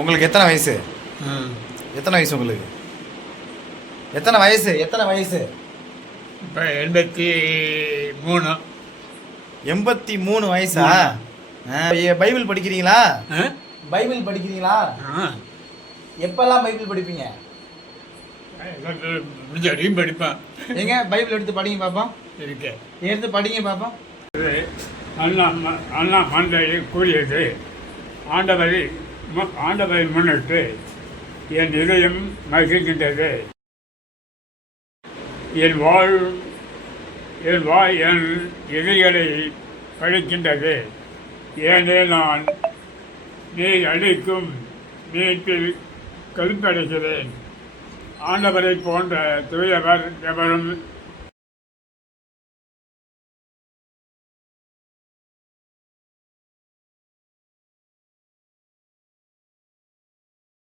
உங்களுக்கு எத்தனை வயசு? எத்தனை வயசு உங்களுக்கு? எத்தனை வயசு? எத்தனை வயசு? இப்போ 83. 83 வயசா? பைபிள் படிக்கிறீங்களா? பைபிள் படிக்கிறீங்களா? எப்பெல்லாம் பைபிள் படிப்பீங்க? முடிஞ்ச படிப்பேன். எங்க பைபிள் எடுத்து படிங்க பாப்போம். இருக்கேன், எடுத்து படிங்க பாப்போம். அண்ணா மந்தையை கூறியது, ஆண்டவரை முன்னிட்டு என் இதயம் மகிழ்கின்றது, என் வாய் என் இதயங்களை பழிக்கின்றது. ஏனே நான் நீர் அளிக்கும் மீட்பில் கருப்படைகிறேன். ஆண்டவரை போன்ற தூயவர் எவரும்